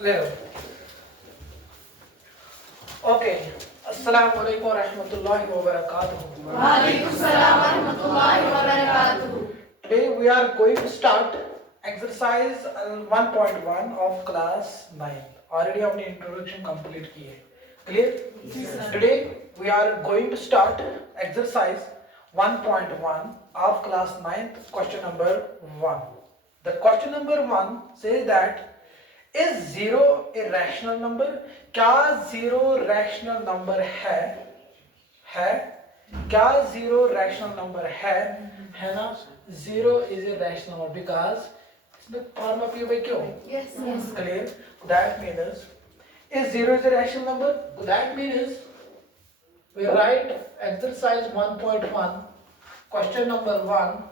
ले लो। ओके, अस्सलाम वालेकुम व रहमतुल्लाहि व बरकातुहू। वालेकुम सलाम व रहमतुल्लाहि व बरकातुहू। Today we are going to start exercise 1.1 of class 9. Already हमने introduction complete की है. Clear? Yes, sir. Today we are going to start exercise 1.1 of class 9, question number 1. The question number 1 says that is 0 a rational number? क्या 0 rational number है? क्या 0 rational number है ना? 0 is a rational number because इसमें form of by क्यों? Yes, yes. Clear? That means is 0 is a rational number? That means we write exercise 1.1 question number 1.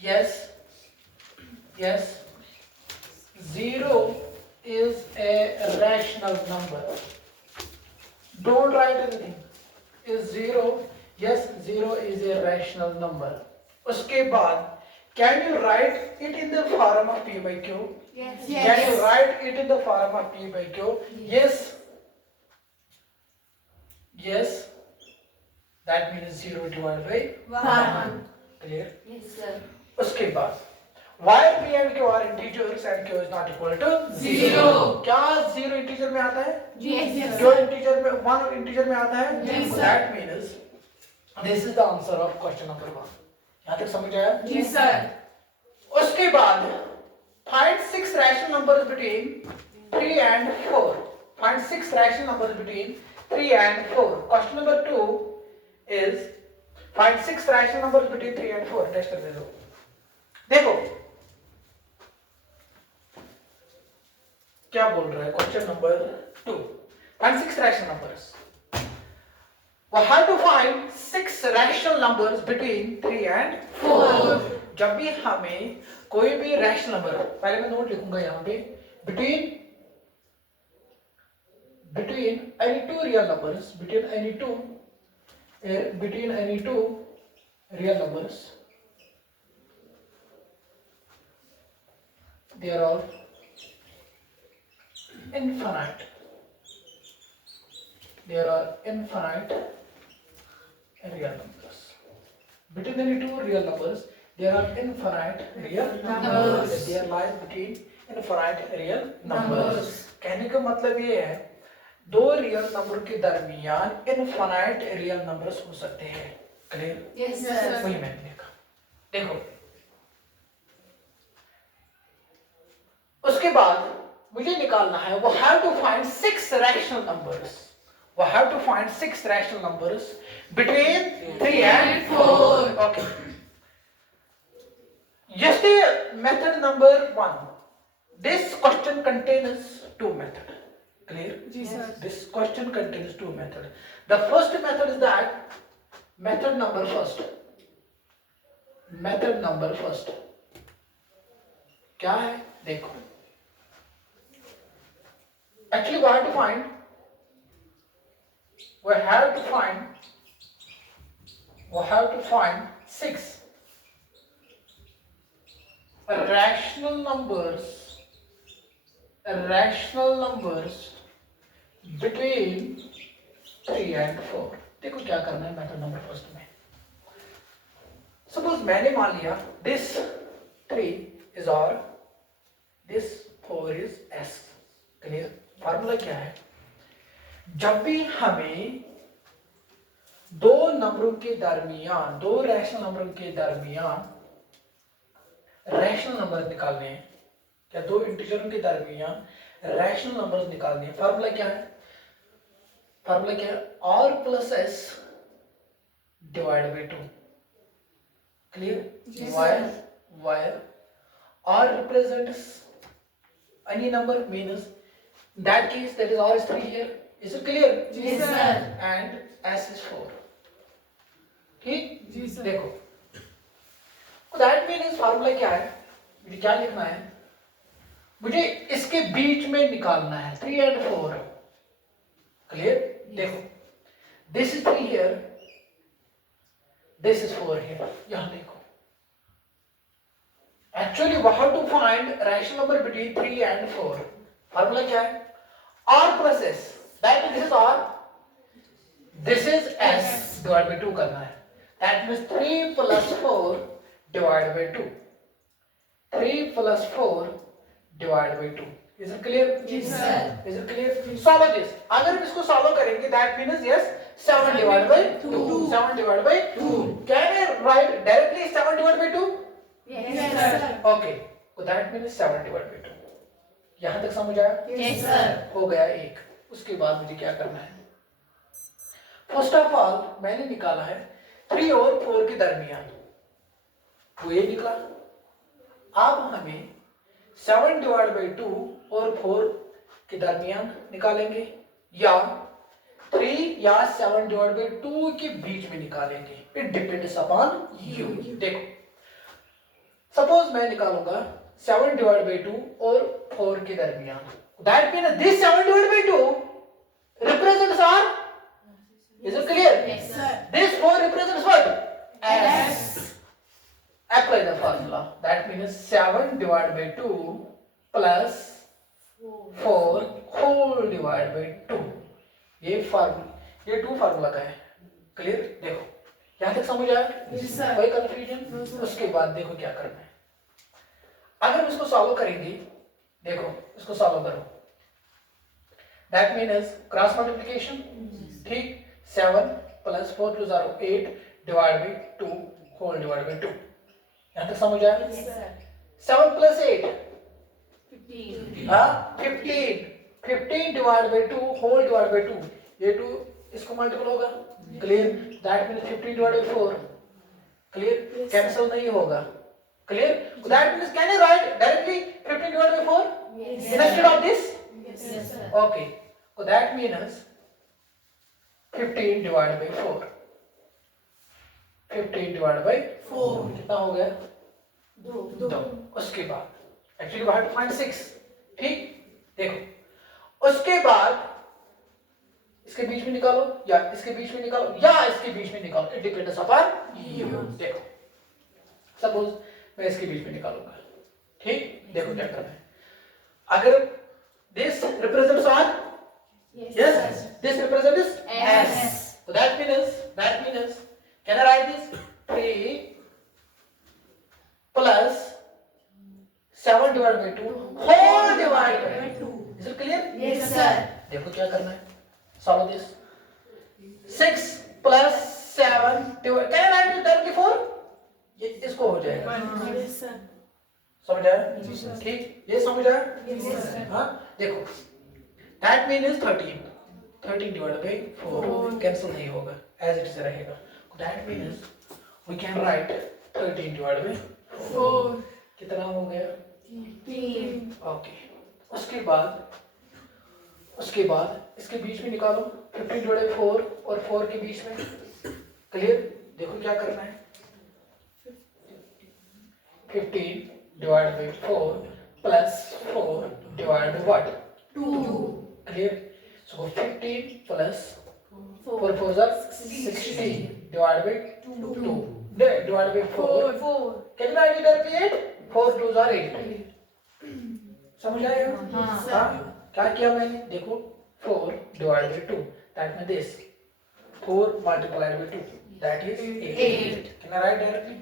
Yes, 0 is a rational number. Don't write anything. Is 0? Yes, 0 is a rational number. उसके बाद can you write it in the form of P by Q? Yes. Can you write it in the form of P by Q? Yes. That means 0 divided by 1. Clear? Yes, sir. उसके बाद while P and Q are integers and Q is not equal to 0. क्या 0 integer में आता है? Yes, yes. जो integer में 1 integer में आता है? Yes, sir. That means this is the answer of question number 1. यहाँ तक समझ आया? Yes, sir. उसके बाद find 6 rational numbers between 3 and 4. Find 6 rational numbers between 3 and 4. Question number 2 is find 6 rational numbers between 3 and 4. Next कर दे दो. देखो क्या बोल रहा है question number 2. Find 6 rational numbers. We have to find 6 rational numbers between 3 and 4. जब भी हमें कोई भी रैशनल नंबर, पहले मैं नोट लिखूंगा यहाँ पे, between any two real numbers, between any two real numbers, they are all infinite. There are infinite real numbers. Between any two real numbers, there are infinite real numbers. There lies between infinite real numbers. कहने का मतलब ये है दो real number के दरमियान infinite real numbers हो सकते हैं. क्लियर? Yes, sir. वही मैंने लिखा. देखो उसके बाद मुझे निकालना है वो have to find 6 rational numbers. We have to find 6 rational numbers between 3 and 4. Okay. Yesterday, method number 1. This question contains 2 methods. Clear? Yes, sir. This question contains 2 methods. The first method is that method number first. Method number first. क्या है? देखो. Actually, we have to find. We have to find 6 rational numbers between 3 and 4. देखो क्या करना है method number first में. Suppose मैंने मान लिया this 3 is R, this 4 is S. Clear? Formula क्या है? जब भी हमें दो नंबरों के दरमियान, दो रैशनल नंबरों के दरमियान रैशनल नंबर निकालने हैं, क्या दो इंटीजरों के दरमियान रैशनल नंबर्स निकालने हैं, फार्मूला क्या है? R plus S divide by 2. Clear? Wire R represents any number means in that case that is R is 3 here. Is it clear? Yes, sir. And S is 4. ठीक? जी sir. देखो. तो that means formula क्या है? मुझे क्या लिखना है? मुझे इसके बीच में निकालना है 3 and 4. Clear? देखो. This is 3 here. This is 4 here. यहाँ देखो. Actually we have to find rational number between 3 and 4. Formula क्या है? R plus S. That means this is R, this is S divide by 2 करना है. That means 3 plus 4 divide by 2. 3 plus 4 divided by 2. Is it clear? Yes, sir. Is it clear? Solve this. अगर हम इसको solve करेंगे, that means yes, 7 divided by 2. 7 divided by 2. Can I write directly 7 divided by 2? Yes, sir. Okay. So that means 7 divided by 2. यहाँ तक समझ आया? Yes, sir. हो गया एक. उसके बाद मुझे क्या करना है? First of all, मैंने निकाला है 3 और 4 के दरमियान. वो ये निकला. अब हमें 7 डिवाइड बाई 2 और 4 के दरमियान निकालेंगे, या 3 या 7 डिवाइड बाई 2 के बीच में निकालेंगे. It depends upon you. देखो, सपोज मैं निकालूंगा 7 डिवाइड बाई 2 और 4 के दरमियान. That means this 7 divide by 2 represents R. Is it clear? Yes, sir. This 4 represents what? S. Apply the formula. That means 7 divided by 2 plus 4 whole divided by 2. ये formula, ये 2 formula का है. Clear? देखो, यहाँ तक समझ आया? Yes, sir. कोई कंफ्यूजन? उसके बाद देखो क्या करना है. अगर हम इसको सॉल्व करेंगे, देखो इसको सॉल्व करो. That means cross multiplication. ठीक, 7 plus 4 2 0 8 divided by 2 whole divided by 2. यहाँ तक समझ आया? Yes, sir. 7 plus 8 15. हाँ 15. 15 divided by 2 whole divided by 2. ये 2 इसको मल्टीपल होगा. Clear? That means 15 divided by 4. Clear? Cancel नहीं होगा. Clear? That means can I right directly 15 divided by 4 Yes, instead of this? Yes, sir. Okay. So that means 15 divided by 4. 15 divided by 4 कितना हो गया? 2. उसके बाद actually we have to find 6. ठीक, देखो उसके बाद इसके बीच में निकालो, या इसके बीच में निकालो, या इसके बीच में निकालो. It depends upon you. देखो, सपोज मैं इसके बीच में निकालूंगा. ठीक, देखो क्या करना है. अगर this represents R, yes, this represents S. So that means can I write this 3 plus 7 divided by 2 whole divided by 2. Is it clear? Yes, sir. देखो क्या करना है. Solve this. 6 plus 7 divided. Can I write this directly 4? ये इसको हो जाएगा. Yes, sir. समझ आया? ठीक, ये समझ आया? Yes, sir. हाँ, देखो. That means 13. 13 divided by 4 cancel नहीं होगा, as it is रहेगा. That means we can write 13 divided by 4. कितना हो गया? 3. ओके. उसके बाद इसके बीच में निकालो 15 डिवाइडेड बाय 4 और 4 के बीच में. क्लियर? देखो क्या करना है. 15 divided by 4 plus 4 divided by what? 2. Clear? So 15 plus 4 4s are 16 divided by 2. Divided by 4. Can you write it directly 8? 4 2s are 8. समझ आया? हाँ. क्या किया मैंने? देखो 4 divided by 2. That means this 4 multiplied by 2. That is 8. Can I write directly?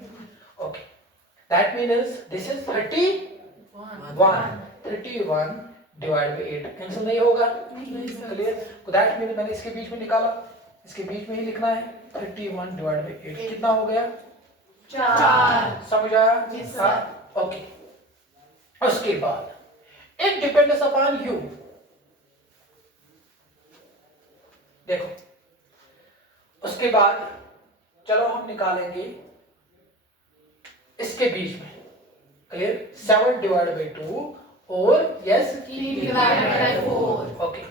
Okay. That means this is 31. 31 divided by 8. Cancel नहीं होगा. Clear? तो दैट मींस मैंने इसके बीच में निकाला, इसके बीच में ही लिखना है. 31 डिवाइड बाय 8 कितना हो गया? 4. समझ आया? Yes, sir. हाँ, ओके. उसके बाद इट डिपेंड्स अपॉन यू. देखो, उसके बाद चलो हम निकालेंगे इसके बीच में. क्लियर? 7 डिवाइड बाय 2 और yes 3 divided by 4. okay.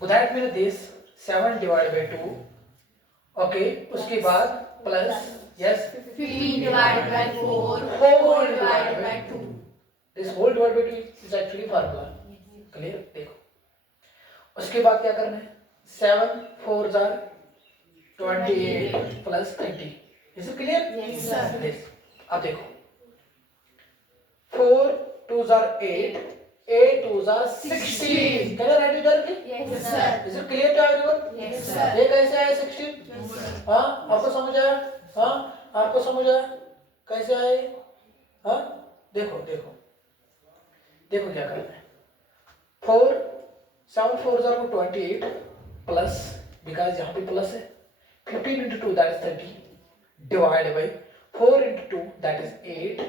So that means this 7 divided by 2. okay. उसके बाद plus yes 15 divided by 4 whole divided by 2. this whole divided by 2 is actually formula. clear? देखो, उसके बाद क्या करना है? 7 4s are 28 plus 30. is it clear? Yes, sir. yes. अब देखो 4 2s are 8, 8 2s are 16. Can you write it directly? Yes, sir. Is it clear to everyone? Yes, sir. ये कैसे आया 16? हाँ, आपको समझ आया? हाँ, आपको समझ आया? कैसे आए? हाँ, देखो देखो देखो क्या करना है. 4 7 4s are 28 plus, because यहाँ पे प्लस है, 15 into 2 that is 30 divided by 4 into 2 that is 8,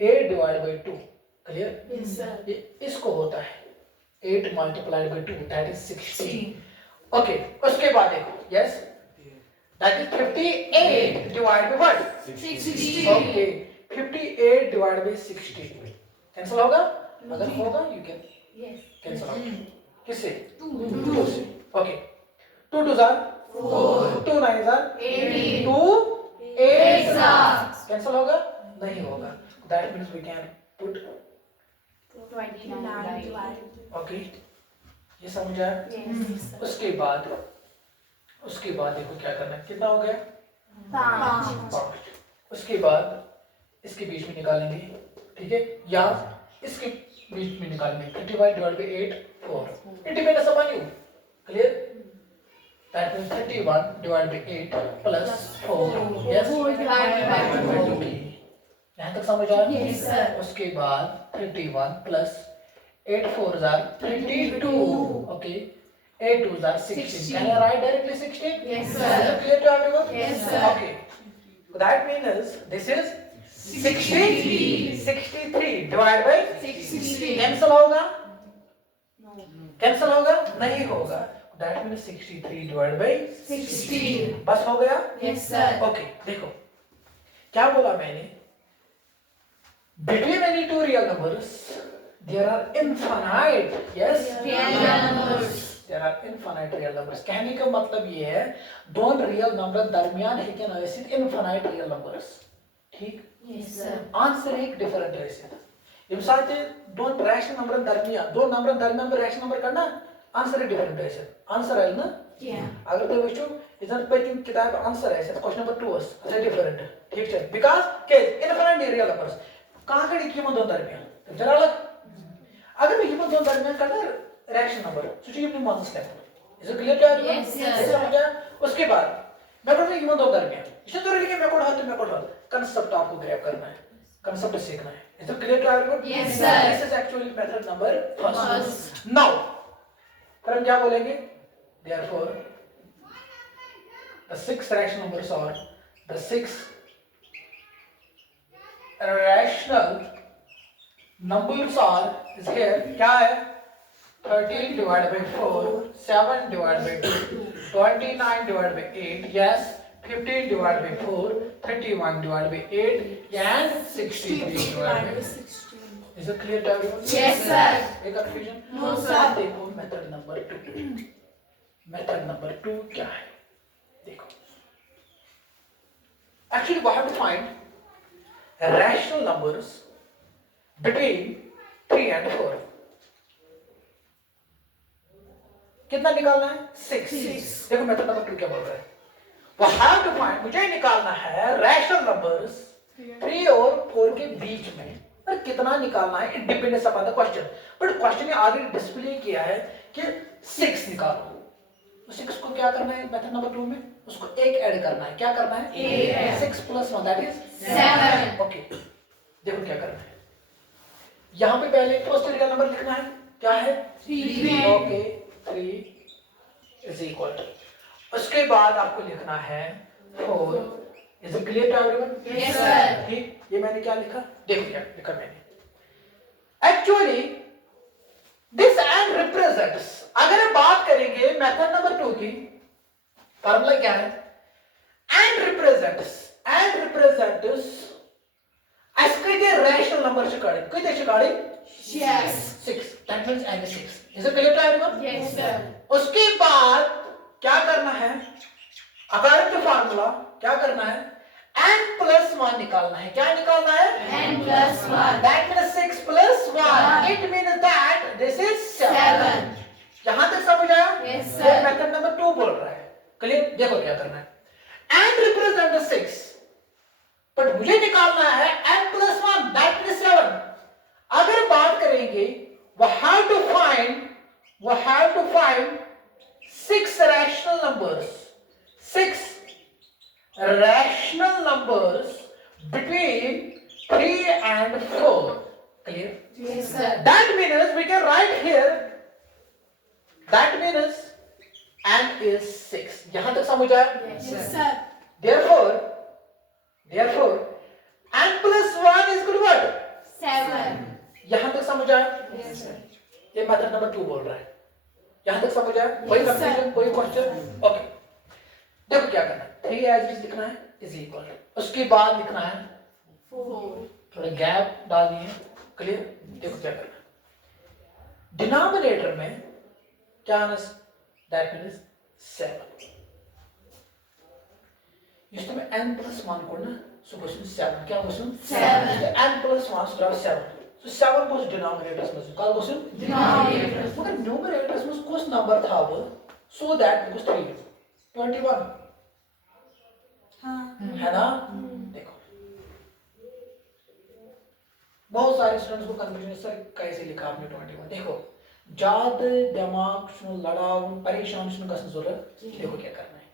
8 divided by 2. Clear? Yes, sir. ये इसको होता है 8 multiplied by 2 that is 16. Okay, उसके बाद देखो, yes, that is 58 divided by what? 60. Okay, 58 divided by 16. Cancel होगा? अगर होगा you can Yes. cancel out. किससे? 2. 2 से. Okay, 2 2s are 4, 2 9s are 18. 2 8s are. Exact. Cancel होगा? नहीं होगा. That means we can put. 29 divided. Okay, ये समझ आया? Yes, sir. उसके बाद देखो क्या करना है. कितना हो गया? 5. 5. उसके बाद इसके बीच में निकालेंगे, ठीक है, या इसके बीच में निकालेंगे. 35 divided by 8 4. It depends upon you. Clear? That means 31 divided by 8 plus 4. Yes. 4 divided by 2. Okay. यहाँ तक समझ आया? Yes, sir. उसके बाद 31 plus 8 4s are 32. Okay. 8 2s are 16. Can I write directly 16? Yes, Is sir. it clear to everyone? Yes, sir. Okay. So that means this is 63. 63 divided by 16. cancel होगा? No. Cancel होगा? नहीं होगा. That means 63 divided by 16. बस हो गया? Yes, sir. Okay. देखो क्या बोला मैंने? Between any two real numbers, there are infinite. Yes. Real numbers. There are infinite real numbers. कहने का मतलब ये है दोन real number दरमियान है क्या ऐसे infinite real numbers. ठीक? Yes, sir. Answer एक different ऐसे. यम साथ दोन rational number दरमियान दोन number दरमियान में rational number करना answer एक different ऐसे. Answer है ना? Yeah. अगर तो बच्चों इधर पे तीन किताब आंसर है क्वेश्चन नंबर 2 है डिफरेंट. ठीक है? Because के infinite real numbers. कहाँ कड़ी कीमत दोन दरमियान जरा अलग. अगर मैं कीमत दोन दरमियान करना रिएक्शन नंबर सोचिए अपने मान से is it clear to everyone? Yes, sir. ऐसे समझ गया. उसके बाद मेथड में कीमत दोन दरमियान इसे तो लिखे मेथड हाथ मेथड हाथ कांसेप्ट आपको ग्रैब करना है, कांसेप्ट सीखना है. Is it clear to everyone? Yes, sir. This is actually method number first. First. Now फिर हम क्या बोलेंगे? Therefore the 6 rational numbers are the 6 rational numbers are is here क्या है? 13 divided by 4, 7 divided by 2, 29 divided by 8, yes, 15 divided by 4, 31 divided by 8, and 63 divided by 16. Is it clear to everyone? Yes, sir. Any confusion? No, sir. देखो method number 2. Method number 2 क्या है? देखो. Actually, we have to find rational numbers between 3 and 4. कितना निकालना है? 6. देखो method number 2 क्या बोल रहा है? We have to find, मुझे निकालना है rational numbers 3 और 4 के बीच में. पर कितना निकालना है? It depends upon the question. But question ने आगे डिस्प्ले किया है कि 6 निकालो. तो 6 को क्या करना है मेथड नंबर 2 में? उसको एक ऐड करना है. क्या करना है? 6 plus 1 that is 7. ओके. देखो क्या करना है. यहाँ पे पहले फर्स्ट रियल नंबर लिखना है. क्या है? 3. ओके. 3 is equal to. उसके बाद आपको लिखना है 4. Is it clear to everyone? Yes, sir. ठीक. ये मैंने क्या लिखा? देखो क्या लिखा मैंने. Actually this and represents. अगर हम बात करेंगे मेथड नंबर 2 की फॉर्मूला क्या है? And represents ascribe a rational number शिकाड़ी. कितने शिकाड़ी? Yes. 6. That means n is 6. Is it clear to everyone? Yes, sir. उसके बाद क्या करना है? अकॉर्डिंग टू फार्मूला क्या करना है? n plus 1 निकालना है. क्या निकालना है? N plus 1. That means 6 plus 1. It means that this is 7. 7. यहाँ तक समझ आया? Yes, ये sir. मेथड नंबर 2 बोल रहा है. क्लियर? देखो क्या करना है. n represent 6. बट मुझे निकालना है n plus 1. That means 7. अगर बात करें we have to find six rational numbers. Six rational numbers between 3 and 4. Clear? Yes, sir. That means we can write here. That means n is 6. यहाँ तक समझ आया? Yes, sir. Therefore, n plus 1 is equal to what? 7. यहाँ तक समझ आया? Yes, sir. ये method number 2 बोल रहा है. यहाँ तक समझ आया? कोई Yes, sir. कंफ्यूजन, कोई क्वेश्चन? ओके. देखो क्या करना है. 3 एज इट लिखना है इज इक्वल. उसके बाद लिखना है 4. थोड़ा गैप डालनी है. क्लियर? देखो क्या करना है. डिनोमिनेटर में क्या आना? That means 7. इसमें n plus 1 को ना so question 7. क्या question? 7. n plus 1 so that's 7. So 7 goes denominators में. क्या question? Denominators. मगर numerators में कुछ नंबर था वो so that because 3 21 है ना? देखो बहुत सारे स्टूडेंट्स को कंफ्यूजन सर कैसे लिखा आपने 21. देखो ज्यादा दिमाग सुन लड़ाओ परेशान सुन का जरूरत. देखो क्या करना है.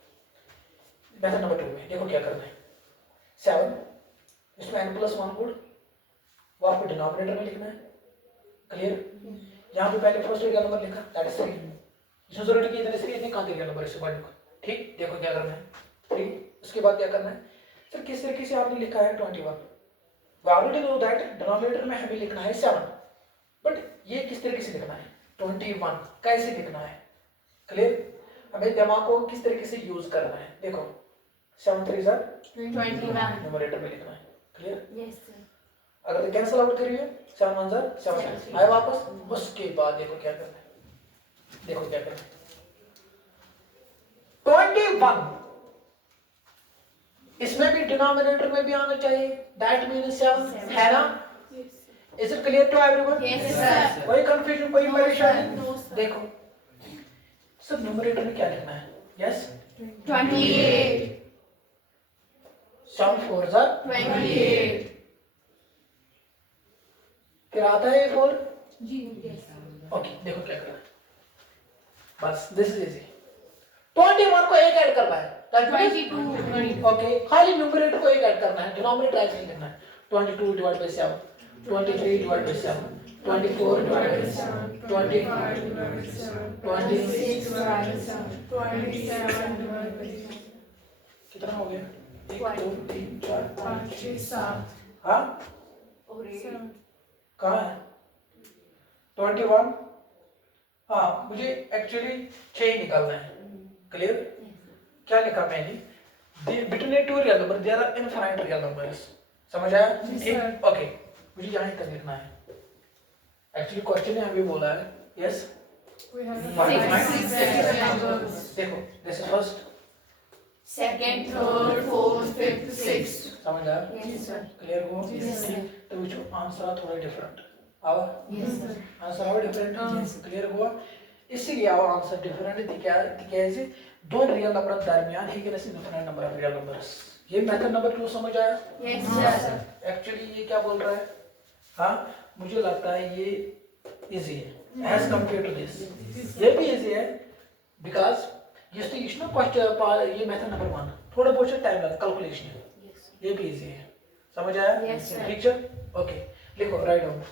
मेथड नंबर 2 में देखो क्या करना है. 7 इसमें n plus 1 कोड वो आपको डिनोमिनेटर में लिखना है. क्लियर? यहाँ पे पहले फर्स्ट रियल नंबर लिखा दैट इज 3. इसमें जरूरत की इतने 3 इतने कहाँ रियल नंबर इससे बढ़ने को. ठीक. देखो क्या करना है 3. उसके बाद क्या करना है सर किस तरीके से आपने लिखा है 21. We already know that denominator में हमें लिखना है 7 बट ये किस तरीके से लिखना है 21 कैसे लिखना है. क्लियर? हमें दिमाग को किस तरीके से यूज करना है. देखो 7 3 सर 21. न्यूमरेटर में लिखना है. क्लियर? Yes, sir. अगर कैंसिल आउट करिए 7 1 सर 7 आए वापस. उसके बाद देखो क्या करना है. देखो क्या करना है 21 इसमें भी डिनोमिनेटर में भी आना चाहिए. दैट मींस 7 है ना? Is it clear to everyone? Yes, sir. कोई कंफ्यूजन कोई परेशानी? No, sir. देखो सर न्यूमरेटर में क्या लिखना है. यस 28. 7 4 सर 28. फिर आता है 4. Yes. ओके देखो क्या करना है. बस दिस इज इजी. 21 को एक ऐड करना है. That means 22. ओके खाली न्यूमरेटर को एक ऐड करना है. डिनोमिनेटर ऐड नहीं करना है. 22 divide by 7 23 divide by 7 24 divide by 7 20 26 कितना हो गया 1 2 3 4 5 6 7. हाँ कहाँ है 21. हाँ मुझे एक्चुअली 6 निकालना है. क्लियर? क्या लिखा मैंने between two real number there are infinite real numbers. समझ आया? ठीक. ओके मुझे यहाँ तक लिखना है. एक्चुअली क्वेश्चन ने हमें बोला है यस देखो this is first Second, third, fourth, fifth, sixth. समझ आया? Yes, sir. क्लियर हो? Yes, sir. तो जो आंसर थोड़ा डिफरेंट आवा Yes, sir. आंसर आवा डिफरेंट क्लियर हुआ. इसीलिए आवा आंसर डिफरेंट कैसे दोन रियल नंबर दरमियान ही के different number of real numbers. ये मेथड नंबर 2 समझ आया? Yes, sir. एक्चुअली ये क्या बोल रहा है. हाँ मुझे लगता है ये इजी है एज कंपेयर टू दिस. ये भी इजी है बिकॉज ये ना क्वेश्चन ये मेथड नंबर 1 थोड़ा बहुत टाइम लगता कैलकुलेशन है. ये भी इजी है. समझ आया? Yes, sir. ठीक है. ओके लिखो राइट डाउन.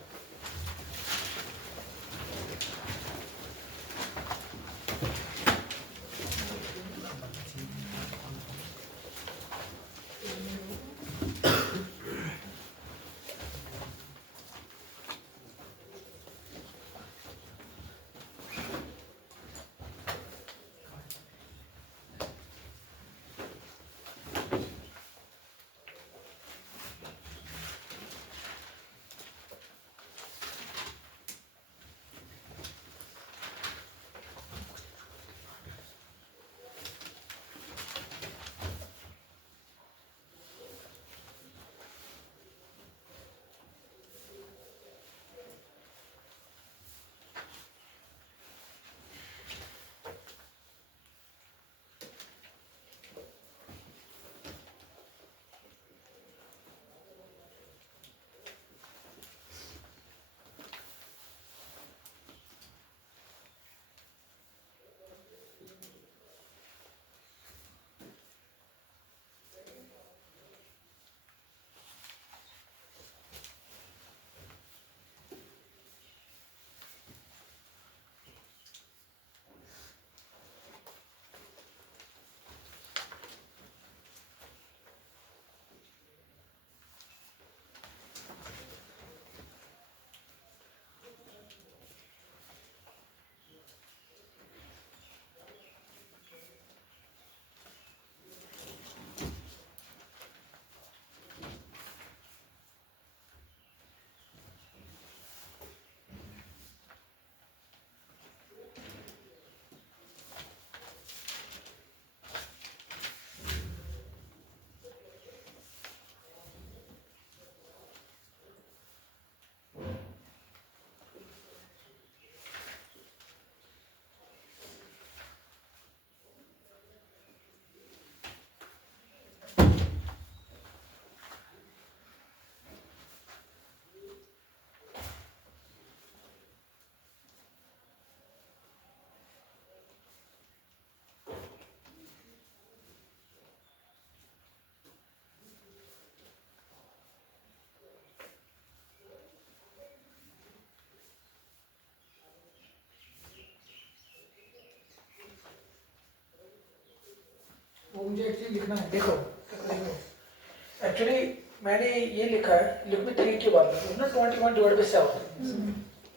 मुझे एक्चुअली लिखना है, देखो देखो एक्चुअली मैंने ये लिखा है, लिख में 3 के बाद ना 21 डिवाइड बाय 7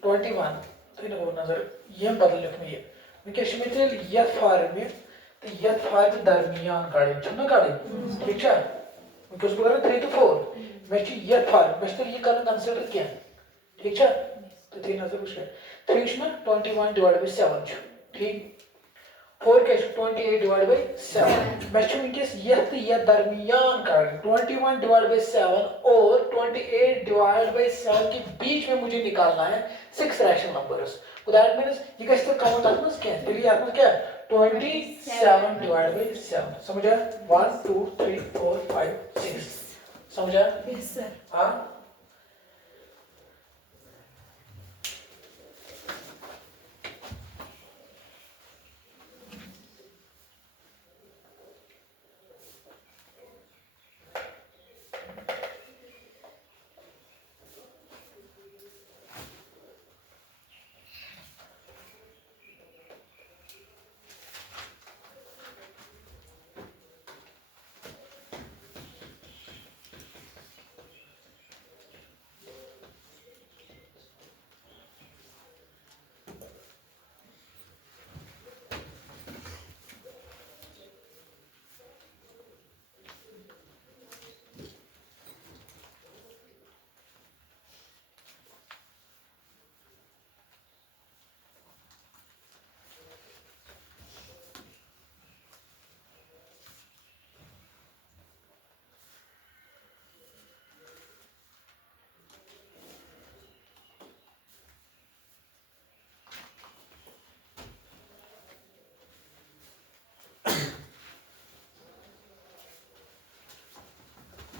21 तो इनको नजर ये बदल लिख में ये क्या शिमित ये फार में तो ये फार में दरमियान गाड़ी छुना गाड़ी ठीक है बिकॉज़ वो कर 3 to 4 मैं चीज ये फार मैं तो ये करना कंसीडर किया ठीक है तो 3 नजर कुछ है 3 में 21 डिवाइड बाय 7 ठीक 4 के 28 डिवाइड बाय 7 मैं चूं इनकेस ये दरमियान का 21 डिवाइड बाय 7 और 28 डिवाइड बाय 7 के बीच में मुझे निकालना है 6 rational numbers so that means ये कैसे काउंट करना है क्या चलिए आपको क्या 27 डिवाइड बाय 7 समझा 1 2 3 4 5 6 समझा Yes, sir. हां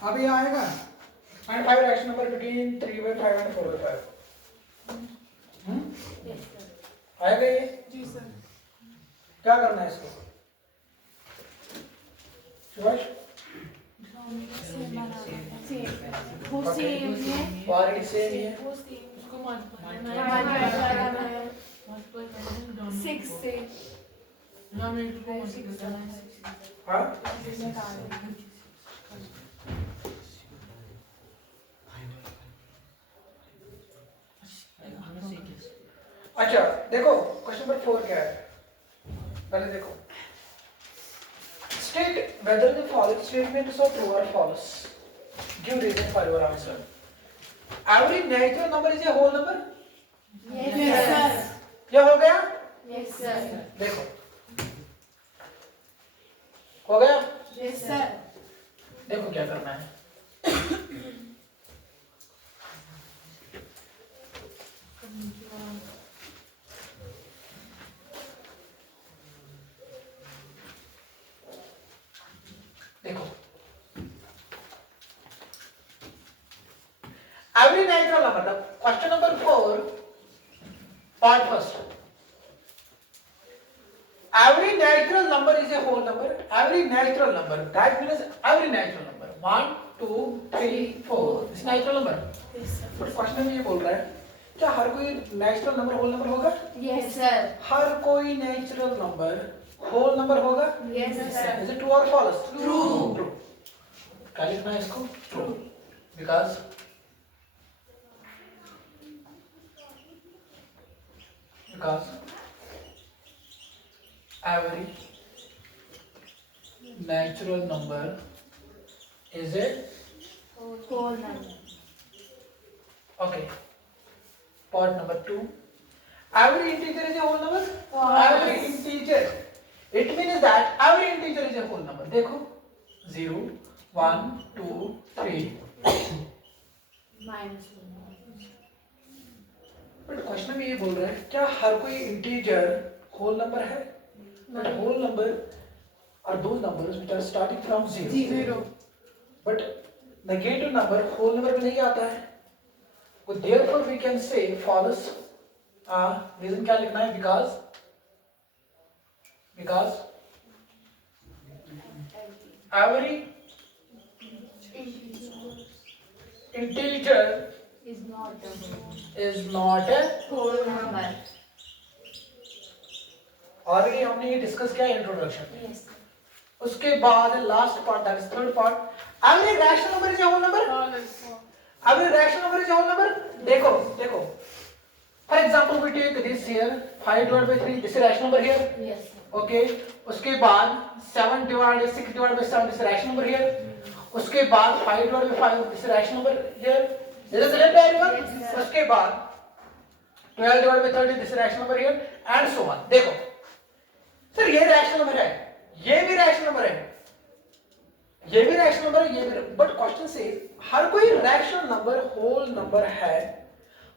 अभी आएगा and 5 rational number between 3 by 5 and 4 by 5 Yes, sir. आएगा ये जी सर. क्या करना है इसको सुभाष वो सेम है. ऑलरेडी सेम ही है वो सेम. उसको मल्टीप्लाई हमारे 6 से ना मैं इसको मल्टीप्लाई हाँ अच्छा देखो क्वेश्चन नंबर 4 क्या है पहले देखो state whether the following statements are true or false give reason for your answer every natural number is a whole number Yes, sir. ये हो गया Yes, sir. देखो हो गया Yes, sir. देखो क्या करना है देखो every natural number the question number 4 part first every natural number is a whole number every natural number that means every natural number 1 2 3 4 is natural number Yes, sir. but question में ये बोल रहा है क्या हर कोई नेचुरल नंबर होल नंबर होगा Yes, sir. हर कोई नेचुरल नंबर होल नंबर होगा Yes, sir. Is it true और फॉल्स True. ट्रू क्या लिखना है इसको true because every natural number is a Whole number. okay part number 2 every integer is a whole number False. every integer it means that every integer is a whole number देखो 0 1 2 3 Minus 1. But question में ये बोल रहा है क्या हर कोई integer whole number है but whole number are those numbers which are starting from 0 but negative number whole number में नहीं आता है तो therefore we can say false reason क्या लिखना है because every integer Is not the is not a whole number. Already हमने ये डिस्कस किया इंट्रोडक्शन में Yes. उसके बाद last part, that is third part, every rational number is a whole number, False. Every rational number is a whole number. देखो देखो, for example we take this here 5 divide by 3, this is rational number here, Yes. Okay. उसके बाद 7 divide 6 divide by 7, this is rational number here. उसके बाद 5 divide bye 5, this is rational number here, this is clear everyone. Yes, sir. उसके बाद 12 divide by 30, this is rational number here and so on. देखो sir ये rational number है, ये भी rational number है, ये भी रैशनल नंबर है, ये भी, बट क्वेश्चन से हर कोई रैशनल नंबर होल नंबर है,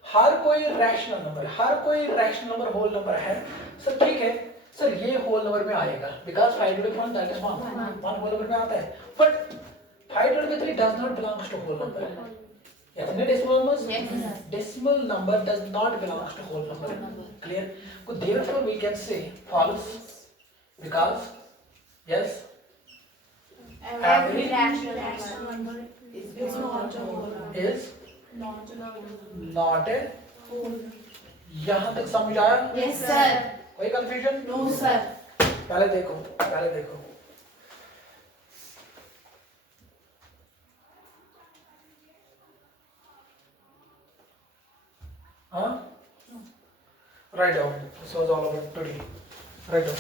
हर कोई रैशनल नंबर, हर कोई रैशनल नंबर होल नंबर है। सर ठीक है सर, ये होल नंबर में आएगा because 5 divide by 1 that is 1 whole number में आता है, but 5 divide by 3 does not belongs to whole number. Isn't it decimal numbers? Yes, sir. Decimal number does not belongs to whole number. Clear? So therefore we can say false because yes, Every rational number It's not a whole number. is Not a whole number. not a Whole. यहाँ तक समझ आया? Yes, sir. कोई confusion? No, sir. पहले देखो, पहले देखो। हाँ? Write down. This was all about today. Write down.